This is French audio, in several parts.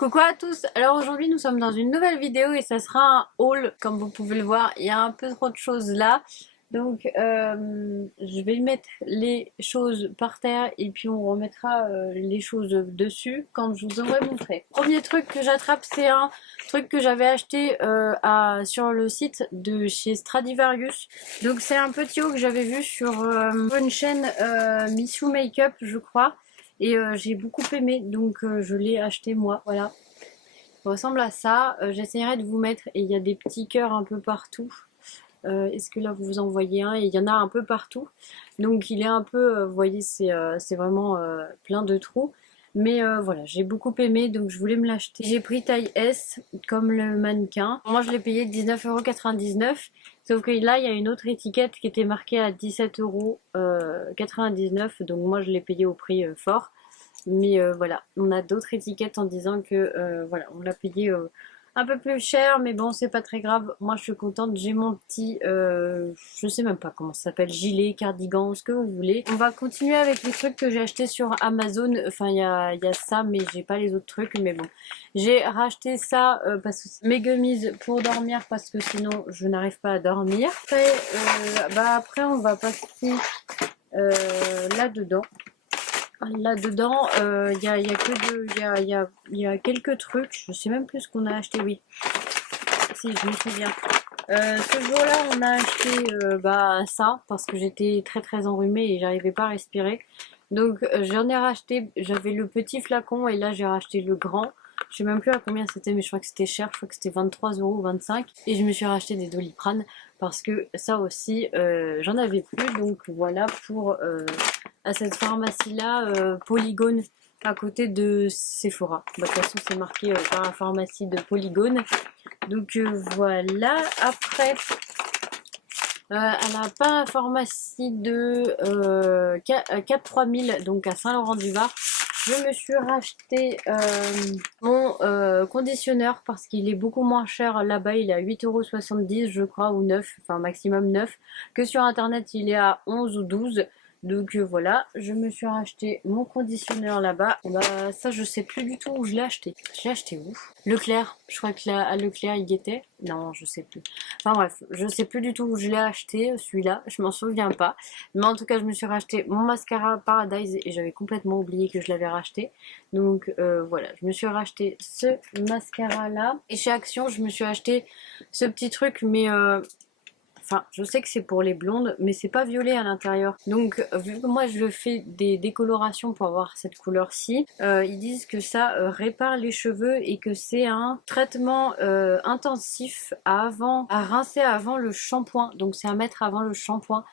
Coucou à tous, alors aujourd'hui nous sommes dans une nouvelle vidéo et ça sera un haul comme vous pouvez le voir, il y a un peu trop de choses là donc je vais mettre les choses par terre et puis on remettra les choses dessus quand je vous aurai montré. Premier truc que j'attrape, c'est un truc que j'avais acheté sur le site de chez Stradivarius, donc c'est un petit haut que j'avais vu sur une chaîne Missou Makeup je crois. Et j'ai beaucoup aimé, donc je l'ai acheté moi, voilà. Ça ressemble à ça. J'essaierai de vous mettre, et il y a des petits cœurs un peu partout. Est-ce que là vous en voyez un? Et il y en a un peu partout. Donc il est un peu, vous voyez, c'est vraiment plein de trous. Mais voilà, j'ai beaucoup aimé, donc je voulais me l'acheter. J'ai pris taille S, comme le mannequin. Moi je l'ai payé 19,99 €. Sauf que là, il y a une autre étiquette qui était marquée à 17,99 €. Donc moi je l'ai payé au prix fort. Mais voilà, on a d'autres étiquettes en disant que voilà, on l'a payé un peu plus cher, mais bon, c'est pas très grave. Moi, je suis contente. J'ai mon petit, je sais même pas comment ça s'appelle, gilet, cardigan, ce que vous voulez. On va continuer avec les trucs que j'ai achetés sur Amazon. Enfin, il y a ça, mais j'ai pas les autres trucs. Mais bon, j'ai racheté ça parce que mes gummies pour dormir, parce que sinon, je n'arrive pas à dormir. Après, on va passer là-dedans. Là-dedans, il y a quelques trucs. Je sais même plus ce qu'on a acheté. Oui, si, je me souviens. Ce jour-là, on a acheté ça parce que j'étais très très enrhumée et j'arrivais pas à respirer. Donc j'en ai racheté. J'avais le petit flacon et là j'ai racheté le grand. Je sais même plus à combien c'était, mais je crois que c'était cher. Je crois que c'était 23,25 €. Et je me suis racheté des Doliprane parce que ça aussi, j'en avais plus. Donc voilà pour à cette pharmacie-là, Polygone, à côté de Sephora. Bah, de toute façon, c'est marqué par la pharmacie de Polygone. Donc voilà. Après, à la parapharmacie de 43000, donc à Saint-Laurent-du-Var, je me suis racheté mon conditionneur parce qu'il est beaucoup moins cher là-bas. Il est à 8,70 € je crois, ou 9, enfin maximum 9, que sur internet il est à 11 ou 12. Donc voilà, je me suis racheté mon conditionneur là-bas. Bah ça je sais plus du tout où je l'ai acheté. Je l'ai acheté où? Leclerc, je crois que là à Leclerc il y était. Non, je sais plus. Enfin bref, je sais plus du tout où je l'ai acheté celui-là, je m'en souviens pas. Mais en tout cas, je me suis racheté mon mascara Paradise et j'avais complètement oublié que je l'avais racheté. Donc voilà, je me suis racheté ce mascara là. Et chez Action, je me suis acheté ce petit truc, mais enfin, je sais que c'est pour les blondes, mais c'est pas violet à l'intérieur. Donc, vu que moi je fais des décolorations pour avoir cette couleur-ci, ils disent que ça répare les cheveux et que c'est un traitement intensif à rincer avant le shampoing. Donc, c'est à mettre avant le shampoing.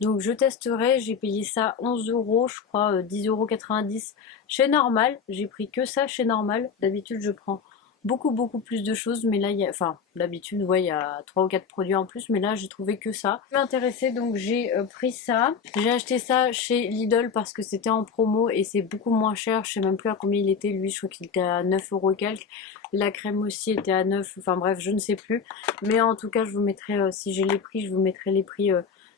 Donc, je testerai. J'ai payé ça 11 €, je crois, 10,90 € chez Normal. J'ai pris que ça chez Normal. D'habitude, je prends beaucoup plus de choses, mais là il y a, enfin d'habitude ouais, il y a 3 ou 4 produits en plus, mais là j'ai trouvé que ça m'intéressait, donc j'ai pris ça. J'ai acheté ça chez Lidl parce que c'était en promo et c'est beaucoup moins cher. Je sais même plus à combien il était, lui je crois qu'il était à 9 € et quelques. La crème aussi était à 9, enfin bref je ne sais plus, mais en tout cas je vous mettrai, si j'ai les prix, je vous mettrai les prix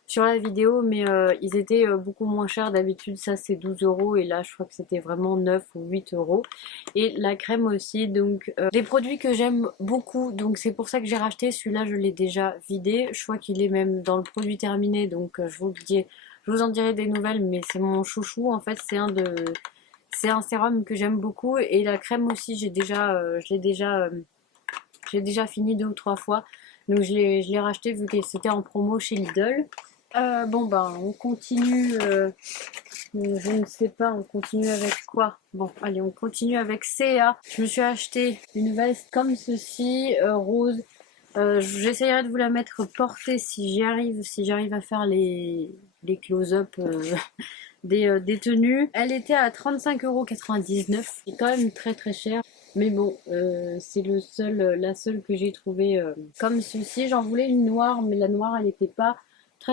sur la vidéo, mais ils étaient beaucoup moins chers. D'habitude ça c'est 12 € et là je crois que c'était vraiment 9 ou 8 €. Et la crème aussi, donc des produits que j'aime beaucoup, donc c'est pour ça que j'ai racheté. Celui-là je l'ai déjà vidé, je crois qu'il est même dans le produit terminé, donc je vous en dirai des nouvelles, mais c'est mon chouchou en fait. C'est un sérum que j'aime beaucoup, et la crème aussi je l'ai déjà fini 2 ou 3 fois, donc je l'ai racheté vu que c'était en promo chez Lidl. Bon ben on continue, je ne sais pas, on continue avec quoi? Bon allez, on continue avec CA. Je me suis acheté une veste comme ceci, rose. J'essayerai de vous la mettre portée si j'arrive à faire les close-up des tenues. Elle était à 35,99 €, c'est quand même très très cher. Mais bon, c'est la seule que j'ai trouvée comme ceci. J'en voulais une noire, mais la noire elle n'était pas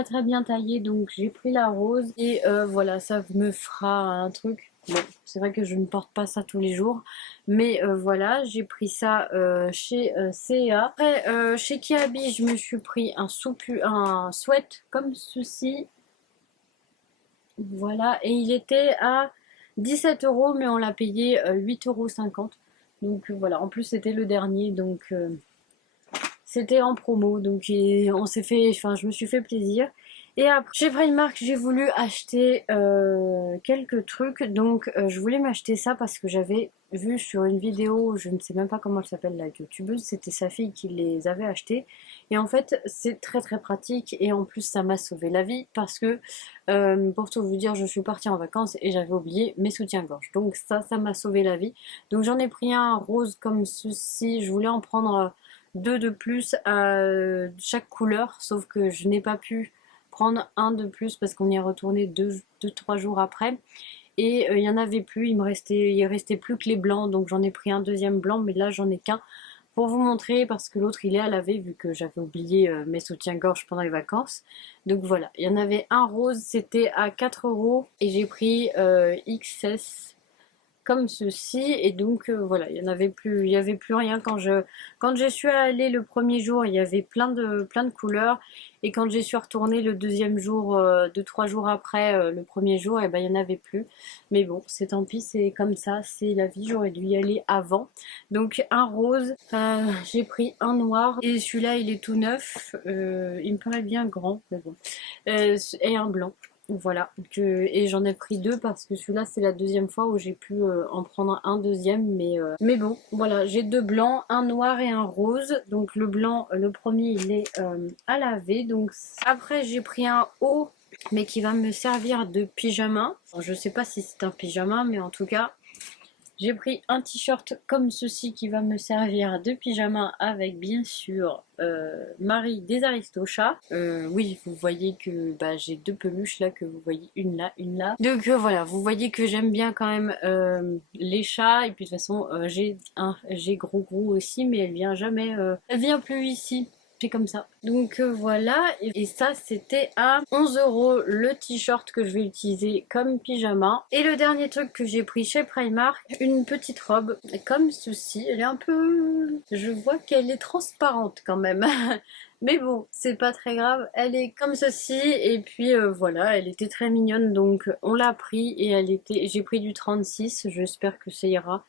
très bien taillée, donc j'ai pris la rose. Et voilà, ça me fera un truc. Bon, c'est vrai que je ne porte pas ça tous les jours, mais voilà, j'ai pris ça chez CA. Après, chez Kiabi, je me suis pris un sweat comme ceci. Voilà, et il était à 17 €, mais on l'a payé 8,50 €. Donc voilà, en plus c'était le dernier, donc c'était en promo, donc on s'est fait, enfin je me suis fait plaisir. Et après, chez Primark, j'ai voulu acheter quelques trucs. Donc, je voulais m'acheter ça parce que j'avais vu sur une vidéo, je ne sais même pas comment elle s'appelle, la youtubeuse, c'était sa fille qui les avait achetés. Et en fait, c'est très très pratique. Et en plus, ça m'a sauvé la vie parce que, pour tout vous dire, je suis partie en vacances et j'avais oublié mes soutiens-gorge. Donc ça m'a sauvé la vie. Donc j'en ai pris un rose comme ceci. Je voulais en prendre deux de plus à chaque couleur, sauf que je n'ai pas pu prendre un de plus parce qu'on y est retourné 2-3 jours après et il y en avait plus, il restait plus que les blancs, donc j'en ai pris un deuxième blanc, mais là j'en ai qu'un pour vous montrer parce que l'autre il est à laver vu que j'avais oublié mes soutiens-gorge pendant les vacances. Donc voilà, il y en avait un rose, c'était à 4 € et j'ai pris XS comme ceci et donc voilà, il y avait plus rien quand je suis allée le premier jour, il y avait plein de couleurs et quand je suis retournée le deuxième jour, 2-3 jours après le premier jour, et ben il y en avait plus. Mais bon, c'est tant pis, c'est comme ça, c'est la vie, j'aurais dû y aller avant. Donc un rose, j'ai pris un noir et celui-là il est tout neuf, il me paraît bien grand, mais bon, et un blanc. Voilà, et j'en ai pris deux parce que celui-là c'est la deuxième fois où j'ai pu en prendre un deuxième, mais bon, voilà, j'ai deux blancs, un noir et un rose. Donc le blanc, le premier il est à laver. Donc après j'ai pris un haut mais qui va me servir de pyjama. Alors, je sais pas si c'est un pyjama, mais en tout cas j'ai pris un t-shirt comme ceci qui va me servir de pyjama avec bien sûr Marie des Aristochats. Oui, vous voyez que bah, j'ai deux peluches là, que vous voyez une là, une là. Donc voilà, vous voyez que j'aime bien quand même les chats. Et puis de toute façon, j'ai gros gros aussi, mais elle vient jamais, elle vient plus ici. C'est comme ça. Donc voilà, et ça c'était à 11 € le t-shirt que je vais utiliser comme pyjama. Et le dernier truc que j'ai pris chez Primark, une petite robe comme ceci. Elle est un peu... Je vois qu'elle est transparente quand même. Mais bon, c'est pas très grave. Elle est comme ceci et puis voilà, elle était très mignonne donc on l'a pris et j'ai pris du 36, j'espère que ça ira.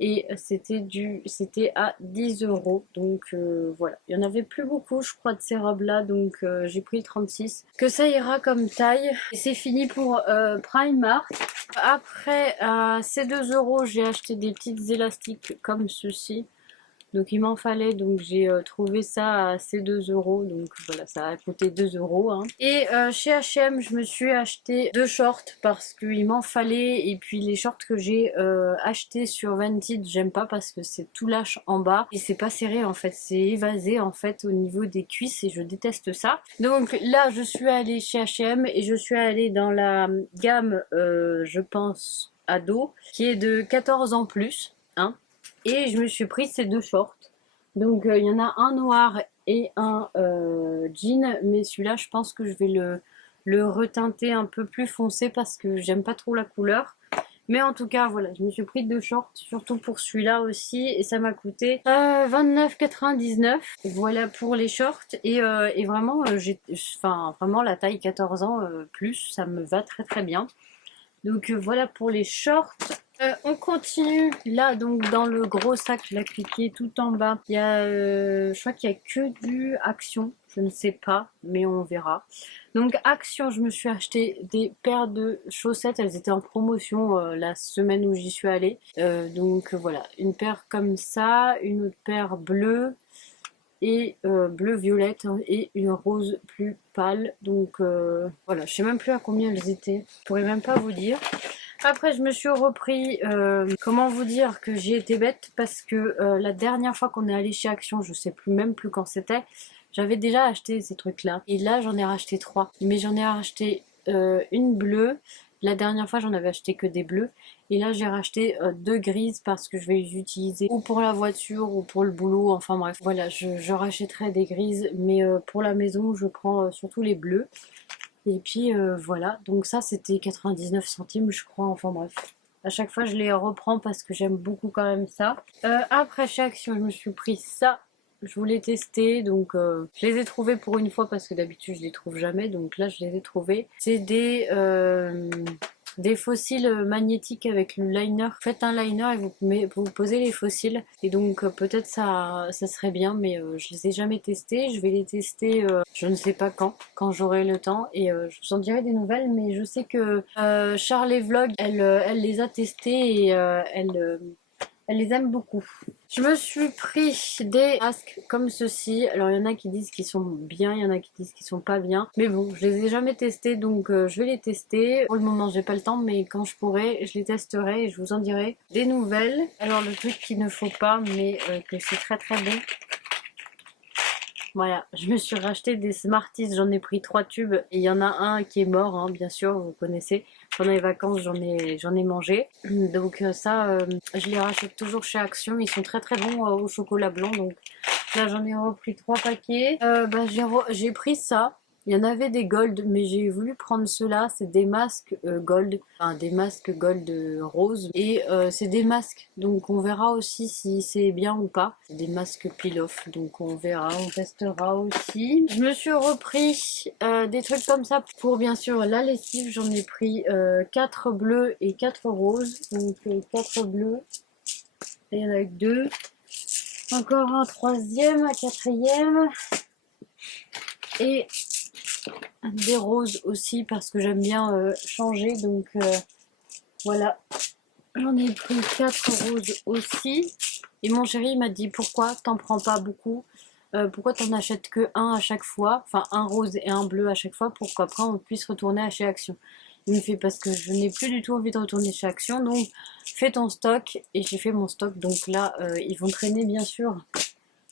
Et c'était à 10 €. Donc voilà, il y en avait plus beaucoup je crois de ces robes là, donc j'ai pris le 36. Que ça ira comme taille. Et c'est fini pour Primark. Après ces 2 € j'ai acheté des petites élastiques comme ceci. Donc il m'en fallait, donc j'ai trouvé ça à ces 2 €. Donc voilà, ça a coûté 2 € hein. Et chez H&M, je me suis acheté deux shorts parce qu'il m'en fallait. Et puis les shorts que j'ai achetés sur Vinted, j'aime pas parce que c'est tout lâche en bas. Et c'est pas serré en fait, c'est évasé en fait au niveau des cuisses et je déteste ça. Donc là, je suis allée chez H&M et je suis allée dans la gamme, je pense, ado, qui est de 14 ans plus. Hein. Et je me suis pris ces deux shorts. Donc il y en a un noir et un jean. Mais celui-là, je pense que je vais le reteinter un peu plus foncé parce que j'aime pas trop la couleur. Mais en tout cas, voilà, je me suis pris deux shorts, surtout pour celui-là aussi. Et ça m'a coûté 29,99 €. Voilà pour les shorts. Et vraiment, vraiment la taille 14 ans plus, ça me va très très bien. Donc voilà pour les shorts. On continue là, donc dans le gros sac là cliqué tout en bas, il y a je crois qu'il y a que du Action, je ne sais pas mais on verra. Donc Action, je me suis acheté des paires de chaussettes, elles étaient en promotion la semaine où j'y suis allée. Donc voilà, une paire comme ça, une autre paire bleue et bleu violette et une rose plus pâle. Donc voilà, je sais même plus à combien elles étaient, je pourrais même pas vous dire. Après je me suis repris, comment vous dire que j'ai été bête parce que la dernière fois qu'on est allé chez Action, je sais plus même plus quand c'était, j'avais déjà acheté ces trucs là et là j'en ai racheté trois, mais j'en ai racheté une bleue. La dernière fois j'en avais acheté que des bleus et là j'ai racheté deux grises parce que je vais les utiliser ou pour la voiture ou pour le boulot, enfin bref voilà, je rachèterai des grises mais pour la maison je prends surtout les bleus. Et puis voilà, donc ça c'était 99 centimes je crois, enfin bref. À chaque fois je les reprends parce que j'aime beaucoup quand même ça. Après chez Action je me suis pris ça. Je voulais tester, donc je les ai trouvés pour une fois parce que d'habitude je les trouve jamais, donc là je les ai trouvés. C'est des des fossiles magnétiques avec le liner. Faites un liner et vous posez les fossiles. Et donc peut-être ça serait bien, mais je les ai jamais testés. Je vais les tester, je ne sais pas quand j'aurai le temps. Et je vous en dirai des nouvelles. Mais je sais que Charlie Vlog, elle les a testés et elle les aime beaucoup. Je me suis pris des masques comme ceci. Alors il y en a qui disent qu'ils sont bien, il y en a qui disent qu'ils sont pas bien. Mais bon, je les ai jamais testés, donc je vais les tester. Pour le moment, j'ai pas le temps, mais quand je pourrai, je les testerai et je vous en dirai des nouvelles. Alors le truc qu'il ne faut pas, mais que c'est très très bon. Voilà, je me suis racheté des Smarties, j'en ai pris 3 tubes et il y en a un qui est mort, hein, bien sûr, vous connaissez. Pendant les vacances, j'en ai mangé. Donc ça, je les rachète toujours chez Action, ils sont très très bons au chocolat blanc. Donc là, j'en ai repris 3 paquets. J'ai pris ça. Il y en avait des gold, mais j'ai voulu prendre ceux-là. C'est des masques gold, enfin des masques gold rose. Et c'est des masques, donc on verra aussi si c'est bien ou pas. C'est des masques peel-off, donc on verra, on testera aussi. Je me suis repris des trucs comme ça pour bien sûr la lessive. J'en ai pris 4 bleus et 4 roses. Donc 4 bleus, et il y en a que 2. Encore un troisième, un quatrième. Et des roses aussi parce que j'aime bien changer, donc voilà, j'en ai pris 4 roses aussi. Et mon chéri m'a dit pourquoi t'en prends pas beaucoup, pourquoi t'en achètes que un à chaque fois, enfin un rose et un bleu à chaque fois, pour qu'après on puisse retourner à chez Action. Il me fait parce que je n'ai plus du tout envie de retourner chez Action, donc fais ton stock. Et j'ai fait mon stock, donc là ils vont traîner bien sûr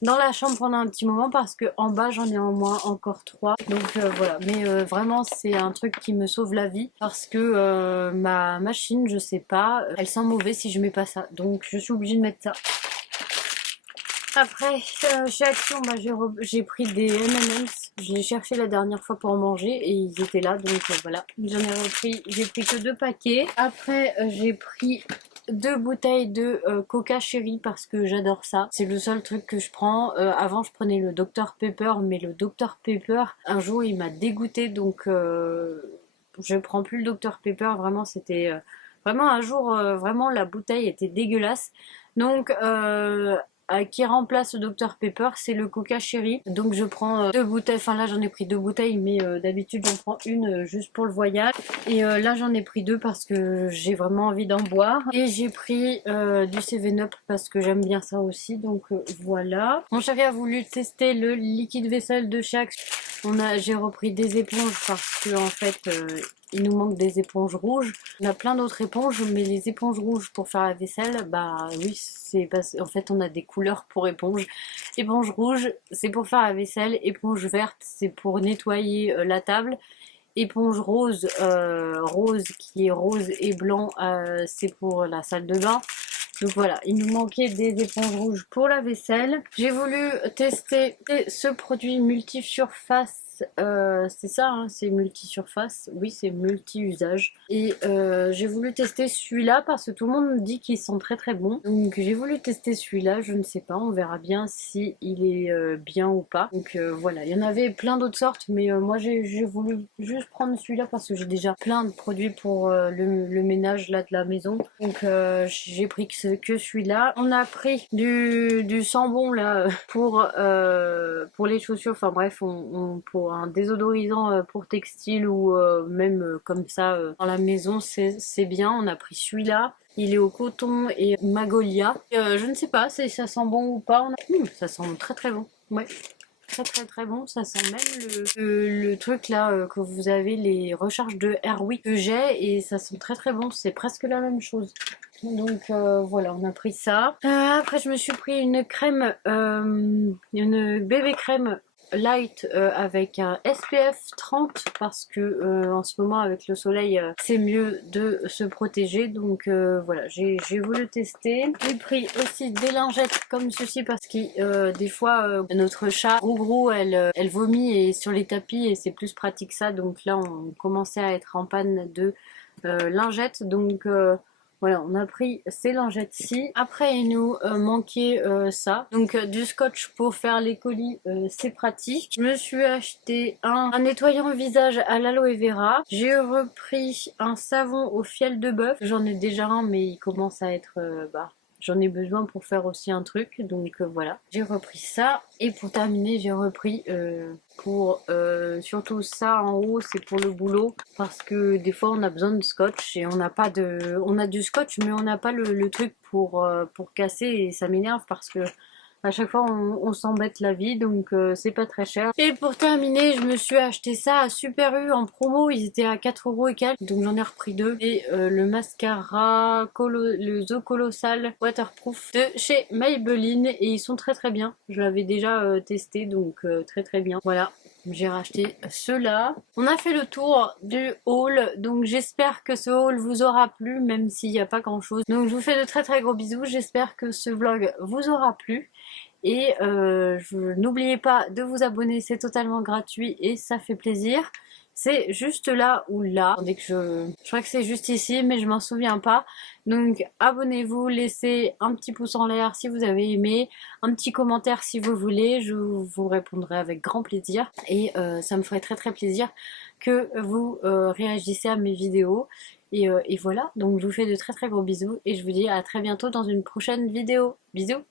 dans la chambre pendant un petit moment parce que en bas j'en ai en moins encore 3. Donc voilà, mais vraiment c'est un truc qui me sauve la vie parce que ma machine, je sais pas, elle sent mauvais si je mets pas ça, donc je suis obligée de mettre ça. Après chez Action, j'ai pris des M&M's. Je les cherché la dernière fois pour manger et ils étaient là, donc voilà, j'en ai repris. J'ai pris que 2 paquets. Après j'ai pris 2 bouteilles de Coca Cherry parce que j'adore ça. C'est le seul truc que je prends. Avant je prenais le Dr Pepper, mais le Dr Pepper un jour il m'a dégoûté, donc je prends plus le Dr Pepper. Vraiment c'était vraiment un jour vraiment la bouteille était dégueulasse. Donc qui remplace le Dr Pepper, c'est le Coca Cherry. Donc je prends 2 bouteilles, enfin là j'en ai pris 2 bouteilles, mais d'habitude j'en prends une juste pour le voyage. Et là j'en ai pris 2 parce que j'ai vraiment envie d'en boire. Et j'ai pris du 7-Up parce que j'aime bien ça aussi, donc voilà. Mon chéri a voulu tester le liquide vaisselle de chez Action. J'ai repris des éponges parce que en fait il nous manque des éponges rouges. On a plein d'autres éponges, mais les éponges rouges pour faire la vaisselle, bah oui, c'est parce qu'en fait on a des couleurs pour éponges. Éponge rouge, c'est pour faire la vaisselle. Éponge verte, c'est pour nettoyer la table. Éponge rose, rose qui est rose et blanc, c'est pour la salle de bain. Donc voilà, il nous manquait des éponges rouges pour la vaisselle. J'ai voulu tester ce produit multi-surface. C'est ça, hein, c'est multi-surface. Oui, c'est multi-usage. Et j'ai voulu tester celui-là parce que tout le monde me dit qu'ils sont très très bons. Donc j'ai voulu tester celui-là, je ne sais pas, on verra bien si il est bien ou pas. Donc voilà, il y en avait plein d'autres sortes, mais moi j'ai voulu juste prendre celui-là parce que j'ai déjà plein de produits pour le ménage là de la maison. Donc j'ai pris que celui-là. On a pris du sambon là pour les chaussures. Enfin bref, pour un désodorisant pour textile ou même comme ça dans la maison, c'est bien. On a pris celui-là. Il est au coton et magnolia. Je ne sais pas si ça sent bon ou pas. Ça sent très très bon. Ouais. Très très très bon, ça sent même le truc là que vous avez, les recharges de Airwick que j'ai, et ça sent très très bon, c'est presque la même chose. Donc voilà, on a pris ça. Après je me suis pris une crème, une bébé crème light avec un SPF 30 parce que en ce moment avec le soleil c'est mieux de se protéger, donc voilà, j'ai voulu tester. J'ai pris aussi des lingettes comme ceci parce que des fois notre chat Gros elle vomit et sur les tapis et c'est plus pratique ça, donc là on commençait à être en panne de lingettes, donc Voilà, on a pris ces lingettes-ci. Après, il nous manquait ça. Donc du scotch pour faire les colis, c'est pratique. Je me suis acheté un nettoyant visage à l'aloe vera. J'ai repris un savon au fiel de bœuf. J'en ai déjà un, mais il commence à être... j'en ai besoin pour faire aussi un truc, donc voilà. J'ai repris ça. Et pour terminer, j'ai repris pour surtout ça en haut, c'est pour le boulot. Parce que des fois, on a besoin de scotch et on n'a pas de... On a du scotch, mais on n'a pas le truc pour casser. Et ça m'énerve parce que à chaque fois, on s'embête la vie, donc c'est pas très cher. Et pour terminer, je me suis acheté ça à Super U en promo. Ils étaient à 4 € et quelques, donc j'en ai repris deux. Et le mascara, le The Colossal Waterproof de chez Maybelline. Et ils sont très très bien. Je l'avais déjà testé, donc très très bien. Voilà. J'ai racheté ceux-là. On a fait le tour du haul, donc j'espère que ce haul vous aura plu, même s'il n'y a pas grand chose. Donc je vous fais de très très gros bisous, j'espère que ce vlog vous aura plu. Et n'oubliez pas de vous abonner, c'est totalement gratuit et ça fait plaisir. C'est juste là ou là. Dès que je crois que c'est juste ici, mais je m'en souviens pas. Donc abonnez-vous, laissez un petit pouce en l'air si vous avez aimé, un petit commentaire si vous voulez. Je vous répondrai avec grand plaisir. Et ça me ferait très très plaisir que vous réagissez à mes vidéos. Et voilà, donc je vous fais de très très gros bisous et je vous dis à très bientôt dans une prochaine vidéo. Bisous!